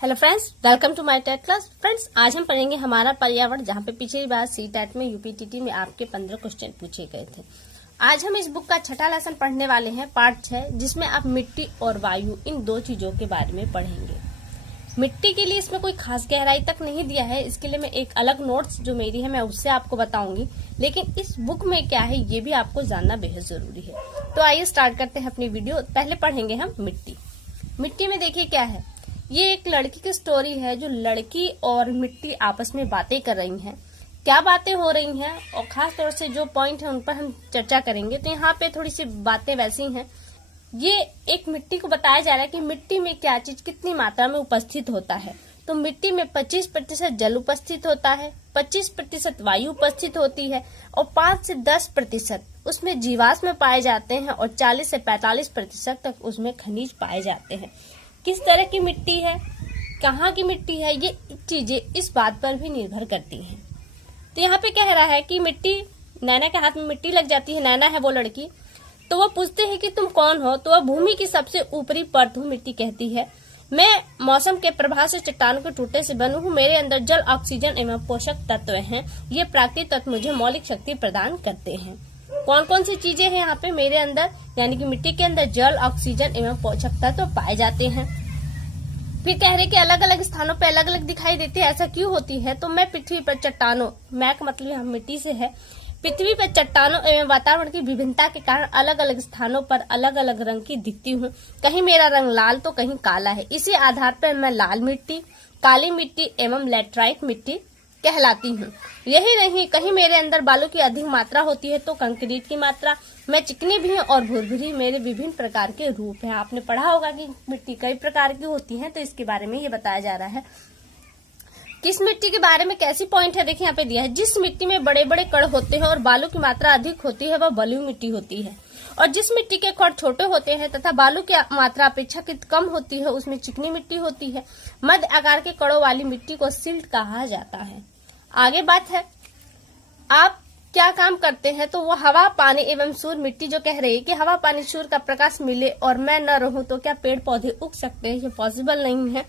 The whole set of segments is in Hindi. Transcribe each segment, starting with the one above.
Hello friends, welcome to my TET class. Friends, आज हम पढ़ेंगे हमारा पर्यावरण, जहाँ पे पिछली बार सी-टेट में यूपीटीटी में आपके 15 क्वेश्चन पूछे गए थे। आज हम इस बुक का छठा लेसन पढ़ने वाले हैं, पार्ट 6, जिसमें आप मिट्टी और वायु इन दो चीजों के बारे में पढ़ेंगे। मिट्टी के लिए इसमें कोई खास गहराई तक नहीं दिया है, इसके लिए मैं एक अलग नोट्स जो मेरी है मैं उससे आपको बताऊंगी, लेकिन इस बुक में क्या है ये भी आपको जानना बेहद जरूरी है। तो आइए स्टार्ट करते हैं अपनी वीडियो। पहले पढ़ेंगे हम मिट्टी। मिट्टी में देखिए क्या है, ये एक लड़की की स्टोरी है, जो लड़की और मिट्टी आपस में बातें कर रही हैं। क्या बातें हो रही हैं और खास तौर से जो पॉइंट है उन पर हम चर्चा करेंगे। तो यहाँ पे थोड़ी सी बातें वैसी हैं। ये एक मिट्टी को बताया जा रहा है कि मिट्टी में क्या चीज कितनी मात्रा में उपस्थित होता है। तो मिट्टी में 25% जल उपस्थित होता है, 25% वायु उपस्थित होती है और 5 से 10% उसमें जीवाश्म पाए जाते हैं और 40 से 45% तक उसमें खनिज पाए जाते हैं। किस तरह की मिट्टी है, कहाँ की मिट्टी है, ये चीजें इस बात पर भी निर्भर करती हैं। तो यहाँ पे कह रहा है कि मिट्टी, नैना के हाथ में मिट्टी लग जाती है, नैना है वो लड़की, तो वो पूछते हैं कि तुम कौन हो। तो वह भूमि की सबसे ऊपरी परत हूँ, मिट्टी कहती है। मैं मौसम के प्रभाव से चट्टानों के टूटे से बनी हूँ, मेरे अंदर जल, ऑक्सीजन एवं पोषक तत्व हैं। ये प्राकृतिक तत्व मुझे मौलिक शक्ति प्रदान करते हैं। कौन कौन सी चीजें हैं यहाँ पे मेरे अंदर, यानी कि मिट्टी के अंदर जल, ऑक्सीजन एवं पोषक तत्व पाए जाते हैं। फिर कह रहे कि अलग अलग स्थानों पे अलग अलग दिखाई देते हैं, ऐसा क्यों होती है। तो मैं पृथ्वी पर चट्टानों, मैं का मतलब हम मिट्टी से है, पृथ्वी पर चट्टानों एवं वातावरण की विभिन्नता के कारण अलग अलग स्थानों पर अलग अलग रंग की दिखती हूँ। कहीं मेरा रंग लाल तो कहीं काला है। इसी आधार पर मैं लाल मिट्टी, काली मिट्टी एवं लैटराइट मिट्टी कहलाती हूँ। यही नहीं, कहीं मेरे अंदर बालू की अधिक मात्रा होती है तो कंक्रीट की मात्रा। मैं चिकनी भी हूँ और भुरभुरी, मेरे विभिन्न प्रकार के रूप हैं। आपने पढ़ा होगा कि मिट्टी कई प्रकार की होती है, तो इसके बारे में ये बताया जा रहा है। किस मिट्टी के बारे में कैसी पॉइंट है, देखिए यहाँ पे दिया है। जिस मिट्टी में बड़े बड़े कण होते हैं और बालू की मात्रा अधिक होती है वह बलुई मिट्टी होती है, और जिस मिट्टी के कण छोटे होते हैं तथा बालू की मात्रा अपेक्षाकृत कम होती है उसमें चिकनी मिट्टी होती है। मध्य आकार के कणों वाली मिट्टी को सिल्ट कहा जाता है। आगे बात है, आप क्या काम करते हैं, तो वो हवा, पानी एवं सूर्य। मिट्टी जो कह रही है कि हवा, पानी, सूर्य का प्रकाश मिले और मैं न रहूं तो क्या पेड़ पौधे उग सकते हैं, ये पॉसिबल नहीं है।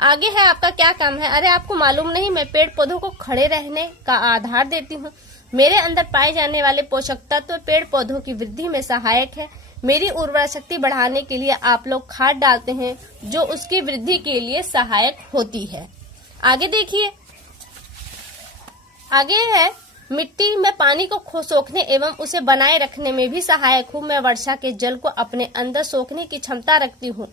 आगे है, आपका क्या काम है। अरे आपको मालूम नहीं, मैं पेड़ पौधों को खड़े रहने का आधार देती हूँ। मेरे अंदर पाए जाने वाले पोषक तत्व पेड़ पौधों की वृद्धि में सहायक है। मेरी उर्वरा शक्ति बढ़ाने के लिए आप लोग खाद डालते हैं जो उसकी वृद्धि के लिए सहायक होती है। आगे देखिए, आगे है, मिट्टी में पानी को सोखने एवं उसे बनाए रखने में भी सहायक हूँ। मैं वर्षा के जल को अपने अंदर सोखने की क्षमता रखती हूँ,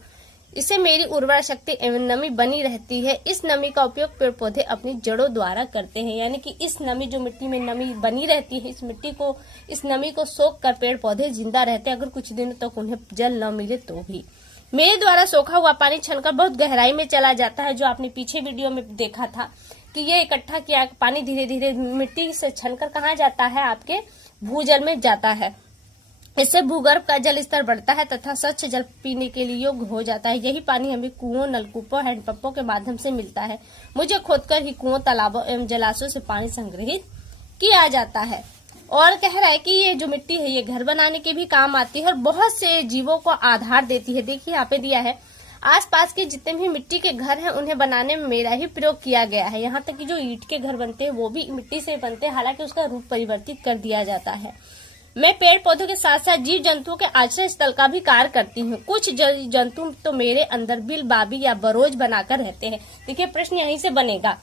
इससे मेरी उर्वरा शक्ति एवं नमी बनी रहती है। इस नमी का उपयोग पेड़ पौधे अपनी जड़ों द्वारा करते हैं, यानी कि इस नमी, जो मिट्टी में नमी बनी रहती है, इस नमी को सोख कर पेड़ पौधे जिंदा रहते हैं, अगर कुछ दिनों तक उन्हें जल न मिले तो भी। मेरे द्वारा सोखा हुआ पानी छनकर बहुत गहराई में चला जाता है, जो आपने पीछे वीडियो में देखा था कि ये इकट्ठा किया पानी धीरे धीरे मिट्टी से छनकर कहाँ जाता है, आपके भूजल में जाता है। इससे भूगर्भ का जल स्तर बढ़ता है तथा स्वच्छ जल पीने के लिए योग्य हो जाता है। यही पानी हमें कुओं, नलकूपों, हैंडपंपों के माध्यम से मिलता है। मुझे खोदकर ही कुओं, तालाबों एवं जलाशयों से पानी संग्रहित किया जाता है। और कह रहा है कि ये जो मिट्टी है ये घर बनाने के भी काम आती है और बहुत से जीवों को आधार देती है। देखिए यहाँ पे दिया है, आसपास के जितने भी मिट्टी के घर हैं उन्हें बनाने में मेरा ही प्रयोग किया गया है। यहाँ तक कि जो ईंट के घर बनते हैं वो भी मिट्टी से बनते हैं, हालांकि उसका रूप परिवर्तित कर दिया जाता है। मैं पेड़ पौधों के साथ साथ जीव जंतुओं के आश्रय स्थल का भी कार्य करती हूँ। कुछ जंतु तो मेरे अंदर बिल, बाबी या बरोज बनाकर रहते हैं। देखिए प्रश्न यहीं से बनेगा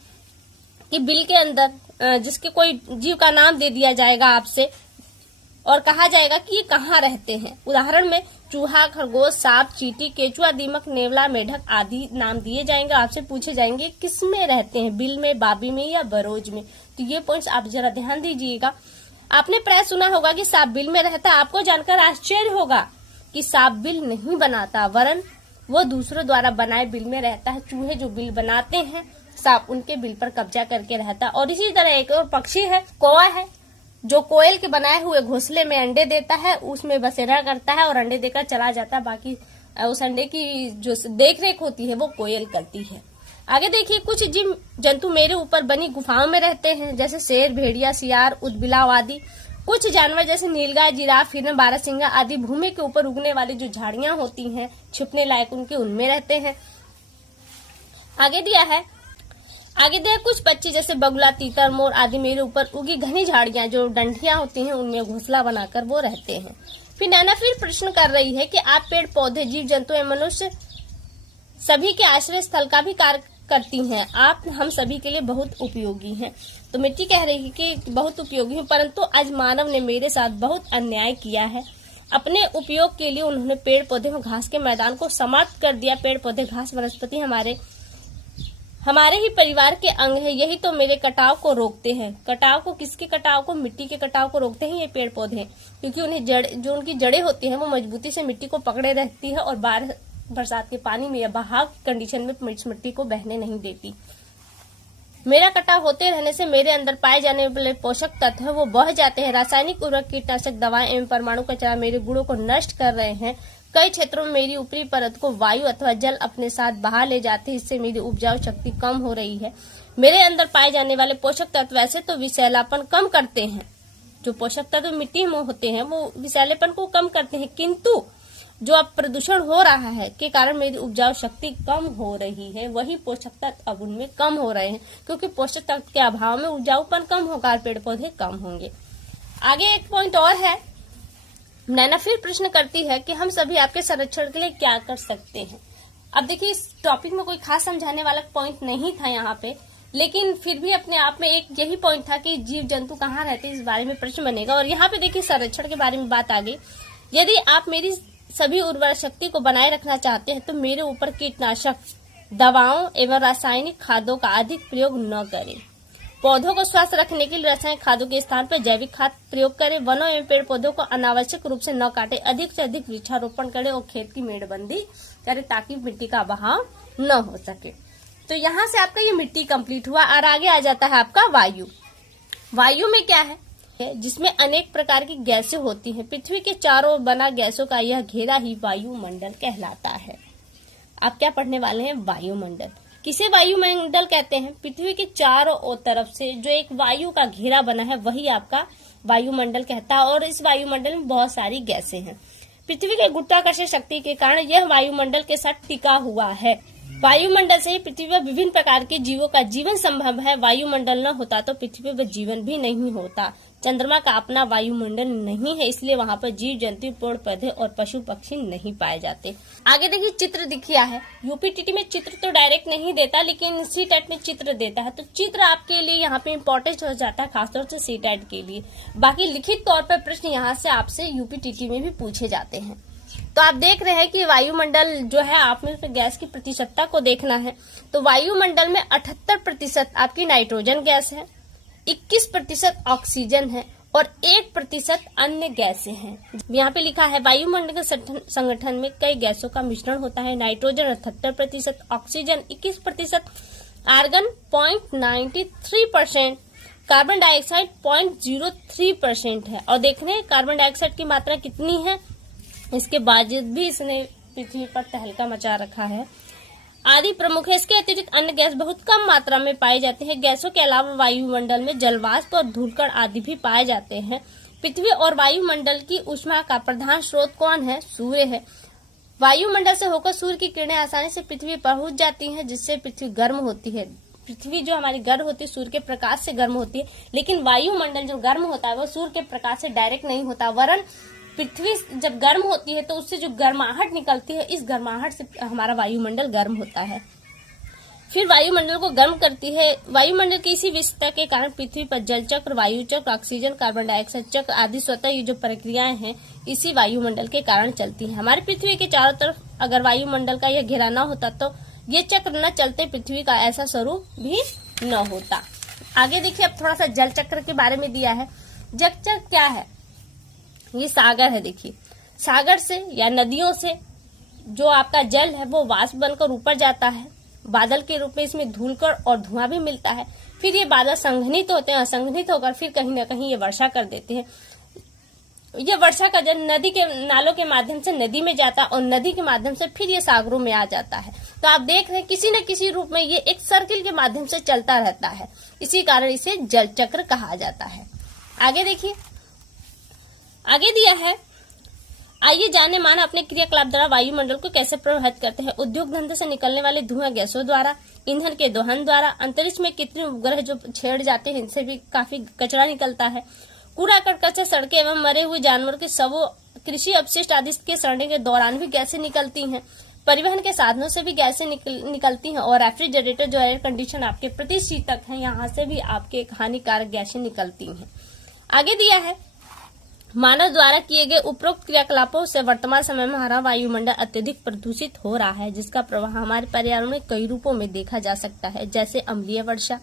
कि बिल के अंदर जिसके कोई जीव का नाम दे दिया जाएगा आपसे और कहा जाएगा कि ये कहाँ रहते हैं। उदाहरण में चूहा, खरगोश, सांप, चींटी, केचुआ, दीमक, नेवला, मेढक आदि नाम दिए जाएंगे। आपसे पूछे जाएंगे किस में रहते हैं, बिल में, बाबी में या बरोज में। तो ये पॉइंट्स आप जरा ध्यान दीजिएगा। आपने प्राय सुना होगा कि सांप बिल में रहता है। आपको जानकर आश्चर्य होगा कि सांप बिल नहीं बनाता, वरन वो दूसरों द्वारा बनाए बिल में रहता है। चूहे जो बिल बनाते हैं, सांप उनके बिल पर कब्जा करके रहता है। और इसी तरह एक और पक्षी है, कौवा है, जो कोयल के बनाए हुए घोंसले में अंडे देता है, उसमें बसेरा करता है और अंडे देकर चला जाता है। बाकी उस अंडे की जो देख रेख होती है वो कोयल करती है। आगे देखिए, कुछ जीव जंतु मेरे ऊपर बनी गुफाओं में रहते हैं, जैसे शेर, भेड़िया, सियार, ऊदबिलाव आदि। कुछ जानवर जैसे नीलगाय, जिराफ, हिरण, बारहसिंगा आदि भूमि के ऊपर उगने वाली जो झाड़ियां होती हैं छिपने लायक, उनके उनमें रहते हैं। आगे दिया है कुछ पक्षी जैसे बगुला, तीतर, मोर आदि मेरे ऊपर उगी घनी झाड़ियां जो डंठियां होती हैं उनमें घोंसला बनाकर वो रहते हैं। फिर नैना फिर प्रश्न कर रही है कि आप पेड़ पौधे, जीव जंतु एवं मनुष्य सभी के आश्रय स्थल का भी कार्य करती हैं। आप हम सभी के लिए बहुत उपयोगी हैं। तो मिट्टी कह रही है कि बहुत उपयोगी हूँ, परंतु आज मानव ने मेरे साथ बहुत अन्याय किया है। अपने उपयोग के लिए उन्होंने पेड़ पौधे में घास के मैदान को समाप्त कर दिया। पेड़ पौधे, घास, वनस्पति हमारे ही परिवार के अंग है। यही तो मेरे कटाव को रोकते हैं। कटाव को, किसके कटाव को? मिट्टी के कटाव को रोकते हैं ये पेड़ पौधे, क्योंकि उन्हें जो उनकी जड़ें होती हैं वो मजबूती से मिट्टी को पकड़े रहती है और बरसात के पानी में या बहाव कंडीशन में मिट्टी को बहने नहीं देती। मेरा कटाव होते रहने से मेरे अंदर पाए जाने वाले पोषक तत्व वो बह जाते हैं। रासायनिक उर्वरक, कीटनाशक दवाएं एवं परमाणु कचरा मेरे गुणों को नष्ट कर रहे हैं। कई क्षेत्रों में मेरी ऊपरी परत को वायु अथवा जल अपने साथ बहा ले जाते हैं। इससे मेरी उपजाऊ शक्ति कम हो रही है। मेरे अंदर पाए जाने वाले पोषक तत्व वैसे तो विषैलापन कम करते हैं। जो पोषक तत्व मिट्टी में होते हैं वो विषैलेपन को कम करते हैं, किंतु जो अब प्रदूषण हो रहा है के कारण मेरी उपजाऊ शक्ति कम हो रही है। वही पोषक तत्व अब उनमें कम हो रहे हैं, क्योंकि पोषक तत्व के अभाव में उपजाऊपन कम होगा, पेड़ पौधे कम होंगे। आगे एक पॉइंट और है। नैना फिर प्रश्न करती है कि हम सभी आपके संरक्षण के लिए क्या कर सकते हैं। अब देखिए, इस टॉपिक में कोई खास समझाने वाला पॉइंट नहीं था यहाँ पे, लेकिन फिर भी अपने आप में एक यही पॉइंट था कि जीव जंतु कहाँ रहते हैं, इस बारे में प्रश्न बनेगा। और यहाँ पे देखिए संरक्षण के बारे में बात आ गई। यदि आप मेरी सभी उर्वरक शक्ति को बनाए रखना चाहते हैं तो मेरे ऊपर कीटनाशक दवाओं एवं रासायनिक खादों का अधिक प्रयोग न करें। पौधों को स्वस्थ रखने के लिए रासायनिक खादों के स्थान पर जैविक खाद प्रयोग करें। वनों एवं पेड़ पौधों को अनावश्यक रूप से न काटें। अधिक से अधिक वृक्षारोपण करें और खेत की मेड़बंदी करें ताकि मिट्टी का बहाव न हो सके। तो यहाँ से आपका ये मिट्टी कंप्लीट हुआ और आगे आ जाता है आपका वायु। वायु में क्या है, जिसमें अनेक प्रकार की गैसें होती हैं। पृथ्वी के चारों ओर बना गैसों का यह घेरा ही वायुमंडल कहलाता है। आप क्या पढ़ने वाले हैं? वायुमंडल। किसे वायुमंडल कहते हैं? पृथ्वी के चारों ओर तरफ से जो एक वायु का घेरा बना है वही आपका वायुमंडल कहता है। और इस वायुमंडल में बहुत सारी गैसें हैं। पृथ्वी के गुरुत्वाकर्षण शक्ति के कारण यह वायुमंडल के साथ टिका हुआ है। वायुमंडल से ही पृथ्वी पर विभिन्न प्रकार के जीवों का जीवन संभव है। वायुमंडल न होता तो पृथ्वी पर जीवन भी नहीं होता। चंद्रमा का अपना वायुमंडल नहीं है, इसलिए वहाँ पर जीव जंतु, पेड़ पौधे और पशु पक्षी नहीं पाए जाते। आगे देखिए चित्र दिखिया है। यूपीटीटी में चित्र तो डायरेक्ट नहीं देता, लेकिन सीटेट में चित्र देता है। तो चित्र आपके लिए यहाँ पे इम्पोर्टेंट हो जाता है, खासतौर से सीटेट के लिए। बाकी लिखित तौर पर प्रश्न यहाँ से आपसे यूपीटीटी में भी पूछे जाते हैं। तो आप देख रहे हैं कि वायुमंडल जो है, आप में गैस की प्रतिशतता को देखना है। तो वायुमंडल में 78% आपकी नाइट्रोजन गैस है, 21% ऑक्सीजन है और 1% अन्य गैसें हैं। यहाँ पे लिखा है वायुमंडल के संगठन में कई गैसों का मिश्रण होता है। Nitrogen 78%, oxygen 21%, argon 0.93%, carbon dioxide 0.03% है। और देख रहे हैं कार्बन डाइऑक्साइड की मात्रा कितनी है, इसके बावजूद भी इसने पृथ्वी पर तहलका मचा रखा है। आदि प्रमुख है। इसके अतिरिक्त अन्य गैस बहुत कम मात्रा में पाए जाते हैं। गैसों के अलावा वायुमंडल में जलवाष्प और धूलकण आदि भी पाए जाते हैं। पृथ्वी और वायुमंडल की ऊष्मा का प्रधान स्रोत कौन है? सूर्य है। वायुमंडल से होकर सूर्य की किरणें आसानी से पृथ्वी पर पहुंच जाती हैं, जिससे पृथ्वी गर्म होती है। पृथ्वी जो हमारी गर्म होती है सूर्य के प्रकाश से गर्म होती है, लेकिन वायुमंडल जो गर्म होता है वो सूर्य के प्रकाश से डायरेक्ट नहीं होता। वरन पृथ्वी जब गर्म होती है तो उससे जो गर्माहट निकलती है, इस गर्माहट से हमारा वायुमंडल गर्म होता है। फिर वायुमंडल को गर्म करती है। वायुमंडल की इसी विशेषता के कारण पृथ्वी पर जल चक्र, वायु चक्र, ऑक्सीजन, कार्बन डाइऑक्साइड चक्र आदि स्वतः ये जो प्रक्रियाएं हैं इसी वायुमंडल के कारण चलती है। हमारी पृथ्वी के चारों तरफ अगर वायुमंडल का यह घेरा न होता तो ये चक्र न चलते, पृथ्वी का ऐसा स्वरूप भी न होता। आगे देखिए, अब थोड़ा सा जल चक्र के बारे में दिया है। जल चक्र क्या है? ये सागर है। देखिए, सागर से या नदियों से जो आपका जल है वो वाष्प बनकर ऊपर जाता है। बादल के रूप में इसमें धूलकण और धुआं भी मिलता है। फिर ये बादल संघनित होते हैं, असंघनित होकर फिर कहीं ना कहीं ये वर्षा कर देते हैं। ये वर्षा का जल नदी के नालों के माध्यम से नदी में जाता है और नदी के माध्यम से फिर ये सागरों में आ जाता है। तो आप देख रहे हैं किसी न किसी रूप में ये एक सर्किल के माध्यम से चलता रहता है। इसी कारण इसे जल चक्र कहा जाता है। आगे देखिए, आगे दिया है आइए जाने मानव अपने क्रियाकलाप द्वारा वायुमंडल को कैसे प्रभावित करते हैं। उद्योग धंधे से निकलने वाले धुआं गैसों द्वारा, ईंधन के दोहन द्वारा, अंतरिक्ष में कृत्रिम उपग्रह जो छेड़ जाते हैं इनसे भी काफी कचरा निकलता है। कूड़ा करकट से सड़कें एवं मरे हुए जानवरों के शवों, कृषि अपशिष्ट आदि के सड़ने के दौरान भी गैसें निकलती हैं। परिवहन के साधनों से भी गैसें निकलती हैं और रेफ्रिजरेटर जो एयर कंडीशन आपके प्रतिशीतक है यहाँ से भी आपके हानिकारक गैसें निकलती हैं। आगे दिया है, मानव द्वारा किए गए उपरोक्त क्रियाकलापों से वर्तमान समय में हमारा वायुमंडल अत्यधिक प्रदूषित हो रहा है, जिसका प्रभाव हमारे पर्यावरण में कई रूपों में देखा जा सकता है, जैसे अम्लीय वर्षा,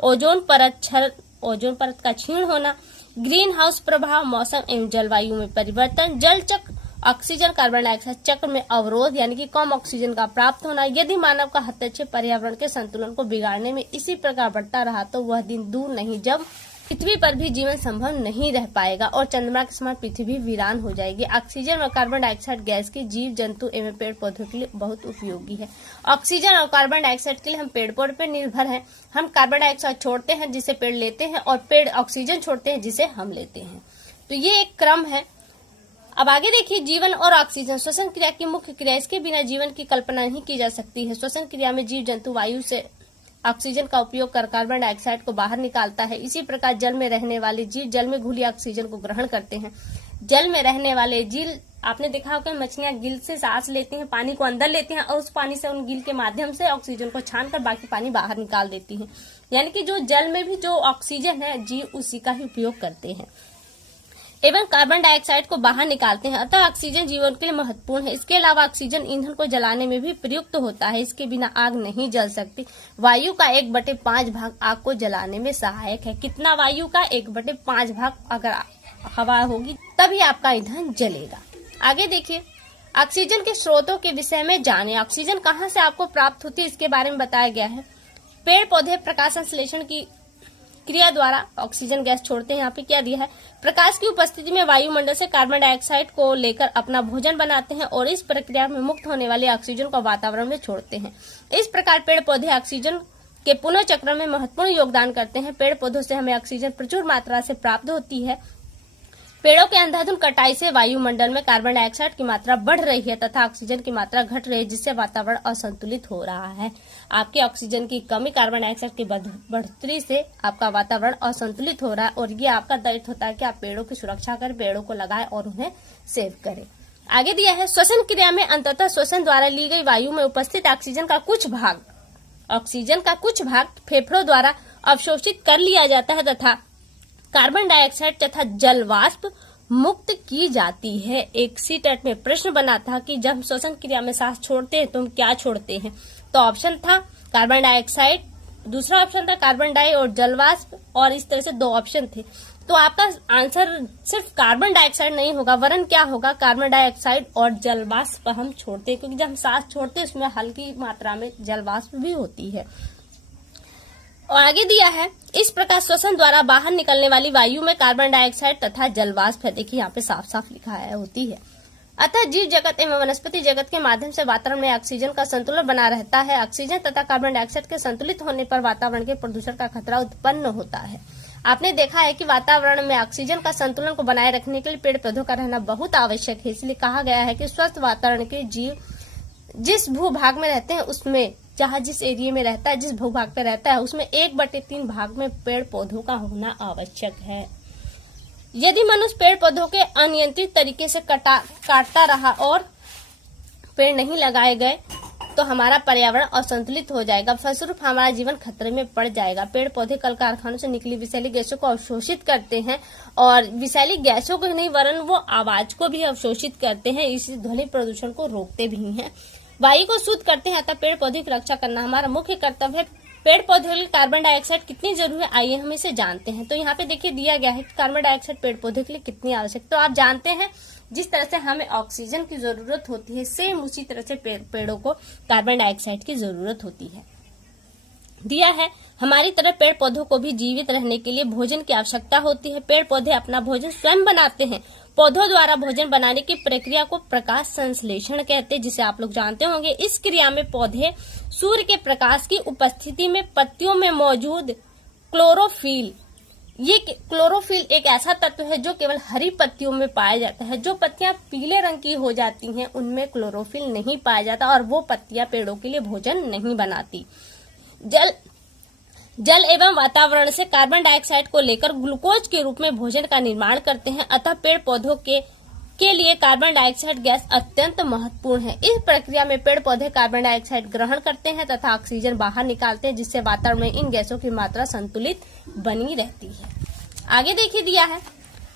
ओजोन परत का क्षीण होना, ग्रीन हाउस प्रभाव, मौसम एवं जलवायु में परिवर्तन, जल चक्र, ऑक्सीजन कार्बन डाइऑक्साइड चक्र में अवरोध यानी कि कम ऑक्सीजन का प्राप्त होना। यदि मानव का हस्तक्षेप पर्यावरण के संतुलन को बिगाड़ने में इसी प्रकार बढ़ता रहा तो वह दिन दूर नहीं जब पृथ्वी पर भी जीवन संभव नहीं रह पाएगा और चंद्रमा के समान पृथ्वी भी वीरान हो जाएगी। ऑक्सीजन और कार्बन डाइऑक्साइड गैस की जीव जंतु एवं पेड़ पौधों के लिए बहुत उपयोगी है। ऑक्सीजन और कार्बन डाइऑक्साइड के लिए हम पेड़ पौधों पर निर्भर हैं। हम कार्बन डाइऑक्साइड छोड़ते हैं जिसे पेड़ लेते हैं और पेड़ ऑक्सीजन छोड़ते हैं जिसे हम लेते हैं। तो ये एक क्रम है। अब आगे देखिए, जीवन और ऑक्सीजन श्वसन क्रिया की मुख्य क्रिया। इसके बिना जीवन की कल्पना नहीं की जा सकती है। श्वसन क्रिया में जीव जंतु वायु से ऑक्सीजन का उपयोग कर कार्बन डाइऑक्साइड को बाहर निकालता है। इसी प्रकार जल में रहने वाले जीव जल में घुली ऑक्सीजन को ग्रहण करते हैं। जल में रहने वाले जीव, आपने देखा होगा मछलियां गिल से सांस लेती हैं, पानी को अंदर लेती हैं और उस पानी से उन गिल के माध्यम से ऑक्सीजन को छानकर बाकी पानी बाहर निकाल देती हैं। यानी कि जो जल में भी जो ऑक्सीजन है जीव उसी का ही उपयोग करते हैं एवं कार्बन डाइऑक्साइड को बाहर निकालते हैं। अतः ऑक्सीजन जीवन के लिए महत्वपूर्ण है। इसके अलावा ऑक्सीजन ईंधन को जलाने में भी प्रयुक्त होता है। इसके बिना आग नहीं जल सकती। वायु का 1/5 भाग आग को जलाने में सहायक है। कितना? वायु का 1/5 भाग अगर हवा होगी तभी आपका ईंधन जलेगा। आगे देखिए, ऑक्सीजन के स्रोतों के विषय में जाने। ऑक्सीजन कहाँ से आपको प्राप्त होती है इसके बारे में बताया गया है। पेड़ पौधे प्रकाश संश्लेषण की क्रिया द्वारा ऑक्सीजन गैस छोड़ते हैं। यहाँ पे क्या दिया है, प्रकाश की उपस्थिति में वायुमंडल से कार्बन डाइऑक्साइड को लेकर अपना भोजन बनाते हैं और इस प्रक्रिया में मुक्त होने वाले ऑक्सीजन को वातावरण में छोड़ते हैं। इस प्रकार पेड़ पौधे ऑक्सीजन के पुनः चक्र में महत्वपूर्ण योगदान करते हैं। पेड़ पौधों से हमें ऑक्सीजन प्रचुर मात्रा से प्राप्त होती है। पेड़ों के अंधाधुंध कटाई से वायुमंडल में कार्बन डाइऑक्साइड की मात्रा बढ़ रही है तथा ऑक्सीजन की मात्रा घट रही है, जिससे वातावरण असंतुलित हो रहा है। आपके ऑक्सीजन की कमी, कार्बन डाइऑक्साइड की बढ़ोतरी से आपका वातावरण असंतुलित हो रहा है और ये आपका दायित्व होता है कि आप पेड़ों की सुरक्षा करें, पेड़ों को लगाएं और उन्हें सेव करें। आगे दिया है, श्वसन क्रिया में अंततः श्वसन द्वारा ली गई वायु में उपस्थित ऑक्सीजन का कुछ भाग फेफड़ों द्वारा अवशोषित कर लिया जाता है तथा कार्बन डाइऑक्साइड तथा जल वाष्प मुक्त की जाती है। एक सीटेट में प्रश्न बना था कि जब श्वसन क्रिया में सांस छोड़ते हैं तो हम क्या छोड़ते हैं, तो ऑप्शन था कार्बन डाइऑक्साइड, दूसरा ऑप्शन था कार्बन डाई और जल वाष्प, और इस तरह से 2 ऑप्शन थे। तो आपका आंसर सिर्फ कार्बन डाइऑक्साइड नहीं होगा, वरन क्या होगा, कार्बन डाइऑक्साइड और जल वाष्प हम छोड़ते हैं, क्योंकि जब हम सांस छोड़ते हैं उसमें हल्की मात्रा में जल वाष्प भी होती है। और आगे दिया है, इस प्रकार श्वसन द्वारा बाहर निकलने वाली वायु में कार्बन डाइऑक्साइड तथा जल वाष्प है। देखिए यहाँ पे साफ साफ लिखा है, होती है। अतः जीव जगत एवं वनस्पति जगत के माध्यम से वातावरण में ऑक्सीजन का संतुलन बना रहता है। ऑक्सीजन तथा कार्बन डाइऑक्साइड के संतुलित होने पर वातावरण के प्रदूषण का खतरा उत्पन्न होता है। आपने देखा है कि वातावरण में ऑक्सीजन का संतुलन को बनाए रखने के लिए पेड़ पौधों का रहना बहुत आवश्यक है। इसलिए कहा गया है कि स्वस्थ वातावरण के जीव जिस भूभाग में रहते हैं उसमें, जहाँ जिस एरिया में रहता है, जिस भूभाग पे रहता है, उसमें 1/3 भाग में पेड़ पौधों का होना आवश्यक है। यदि मनुष्य पेड़ पौधों के अनियंत्रित तरीके से काटता रहा और पेड़ नहीं लगाए गए तो हमारा पर्यावरण असंतुलित हो जाएगा। फलस्वरूप हमारा जीवन खतरे में पड़ जाएगा। पेड़ पौधे कल कारखानों से निकली विषैली गैसों को अवशोषित करते हैं और विषैली गैसों को नहीं वरन वो आवाज को भी अवशोषित करते हैं। इसी ध्वनि प्रदूषण को रोकते भी हैं, वायु को शुद्ध करते हैं। अतः पेड़ पौधे की रक्षा करना हमारा मुख्य कर्तव्य है। पेड़ पौधे के लिए कार्बन डाइऑक्साइड कितनी जरूरी है, आइए हम इसे जानते हैं। तो यहाँ पे देखिए दिया गया है कि कार्बन डाइऑक्साइड पेड़ पौधे के लिए कितनी आवश्यक। तो आप जानते हैं जिस तरह से हमें ऑक्सीजन की जरूरत होती है, सेम उसी तरह से पेड़ों को कार्बन डाइऑक्साइड की जरूरत होती है। दिया है, हमारी तरह पेड़ पौधों को भी जीवित रहने के लिए भोजन की आवश्यकता होती है। पेड़ पौधे अपना भोजन स्वयं बनाते हैं। पौधों द्वारा भोजन बनाने की प्रक्रिया को प्रकाश संश्लेषण कहते हैं, जिसे आप लोग जानते होंगे। इस क्रिया में पौधे सूर्य के प्रकाश की उपस्थिति में पत्तियों में मौजूद क्लोरोफिल ये क्लोरोफिल एक ऐसा तत्व है जो केवल हरी पत्तियों में पाया जाता है। जो पत्तियां पीले रंग की हो जाती हैं उनमें क्लोरोफिल नहीं पाया जाता और वो पत्तियां पेड़ों के लिए भोजन नहीं बनाती। जल एवं वातावरण से कार्बन डाइऑक्साइड को लेकर ग्लूकोज के रूप में भोजन का निर्माण करते हैं। अतः पेड़ पौधों के लिए कार्बन डाइऑक्साइड गैस अत्यंत महत्वपूर्ण है। इस प्रक्रिया में पेड़ पौधे कार्बन डाइऑक्साइड ग्रहण करते हैं तथा ऑक्सीजन बाहर निकालते हैं, जिससे वातावरण में इन गैसों की मात्रा संतुलित बनी रहती है। आगे देखिए दिया है,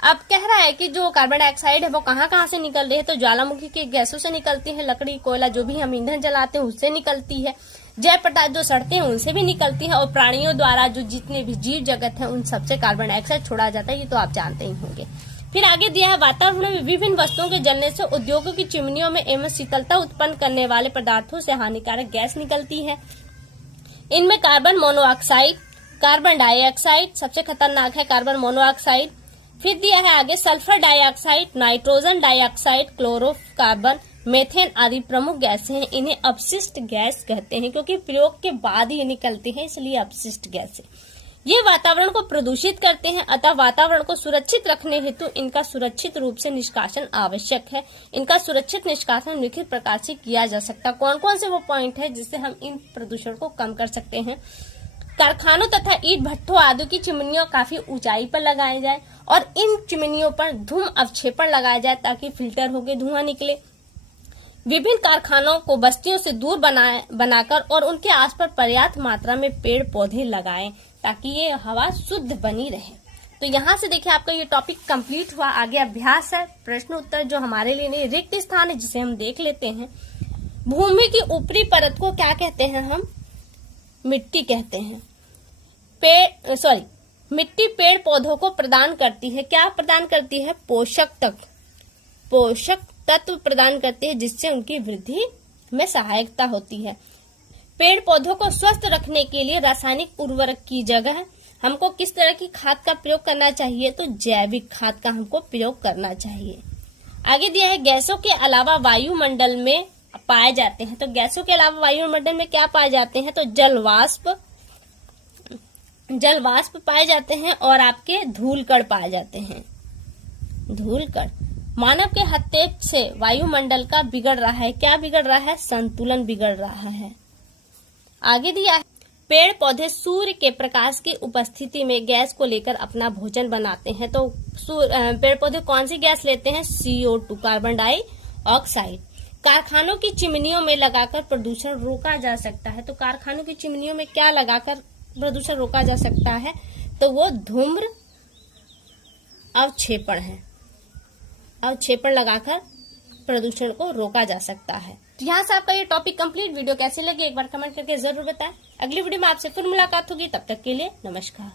अब कह रहा है कि जो कार्बन डाइऑक्साइड है वो कहाँ से निकल रही है, तो ज्वालामुखी के गैसों से निकलती है, लकड़ी कोयला जो भी हम ईंधन जलाते हैं उससे निकलती है, जैव पदार्थ जो सड़ते हैं उनसे भी निकलती है, और प्राणियों द्वारा जो जितने भी जीव जगत है उन सबसे कार्बन डाइऑक्साइड छोड़ा जाता है। ये तो आप जानते ही होंगे। फिर आगे दिया है, वातावरण में विभिन्न वस्तुओं के जलने से उद्योगों की चिमनियों में एवं शीतलता उत्पन्न करने वाले पदार्थों से हानिकारक गैस निकलती है। इनमें कार्बन मोनोऑक्साइड, कार्बन डाइऑक्साइड, सबसे खतरनाक है कार्बन मोनोऑक्साइड। फिर दिया है आगे sulphur dioxide, nitrogen dioxide, chlorocarbon, methane आदि प्रमुख गैसें हैं। इन्हें अपशिष्ट गैस कहते हैं क्योंकि प्रयोग के बाद ही निकलते हैं, इसलिए अपशिष्ट गैस है। ये वातावरण को प्रदूषित करते हैं, अतः वातावरण को सुरक्षित रखने हेतु इनका सुरक्षित रूप से निष्कासन आवश्यक है। इनका सुरक्षित निष्कासन निम्नलिखित प्रकार से किया जा सकता है। कौन कौन से वो पॉइंट है जिससे हम इन प्रदूषण को कम कर सकते हैं? कारखानों तथा ईट भट्ठों आदि की चिमनियों काफी ऊंचाई पर लगाए जाए और इन चिमनियों पर धूम अवक्षेपण लगाया जाए ताकि फिल्टर होकर धुआं निकले। विभिन्न कारखानों को बस्तियों से दूर बनाकर और उनके आसपास पर्याप्त मात्रा में पेड़ पौधे लगाएं ताकि ये हवा शुद्ध बनी रहे। तो यहाँ से देखिए आपका ये टॉपिक कंप्लीट हुआ। आगे अभ्यास है, प्रश्न उत्तर जो हमारे लिए नहीं, रिक्त स्थान है जिसे हम देख लेते हैं। भूमि की ऊपरी परत को क्या कहते हैं? हम मिट्टी कहते हैं। मिट्टी पेड़ पौधों को प्रदान करती है। क्या प्रदान करती है? पोषक तत्व प्रदान करती है जिससे उनकी वृद्धि में सहायकता होती है। पेड़ पौधों को स्वस्थ रखने के लिए रासायनिक उर्वरक की जगह हमको किस तरह की खाद का प्रयोग करना चाहिए? तो जैविक खाद का हमको प्रयोग करना चाहिए। आगे दिया है, गैसों के अलावा वायुमंडल में पाए जाते हैं। तो गैसों के अलावा वायुमंडल में क्या पाए जाते हैं? तो जलवाष्प पाए जाते हैं और आपके धूलकण पाए जाते हैं। धूलकण मानव के हस्तक्षेप से वायुमंडल का बिगड़ रहा है। क्या बिगड़ रहा है? संतुलन बिगड़ रहा है। आगे दिया है, पेड़ पौधे सूर्य के प्रकाश की उपस्थिति में गैस को लेकर अपना भोजन बनाते हैं। तो पेड़ पौधे कौन सी गैस लेते हैं? CO2, carbon dioxide. कारखानों की चिमनियों में लगाकर प्रदूषण रोका जा सकता है। तो कारखानों की चिमनियों में क्या लगाकर प्रदूषण रोका जा सकता है? तो वो धूम्र अवक्षेपण है। अवक्षेपण लगाकर प्रदूषण को रोका जा सकता है। तो यहाँ से आपका ये टॉपिक कंप्लीट। वीडियो कैसे लगी एक बार कमेंट करके जरूर बताएं। अगली वीडियो में आपसे फिर मुलाकात होगी, तब तक के लिए नमस्कार।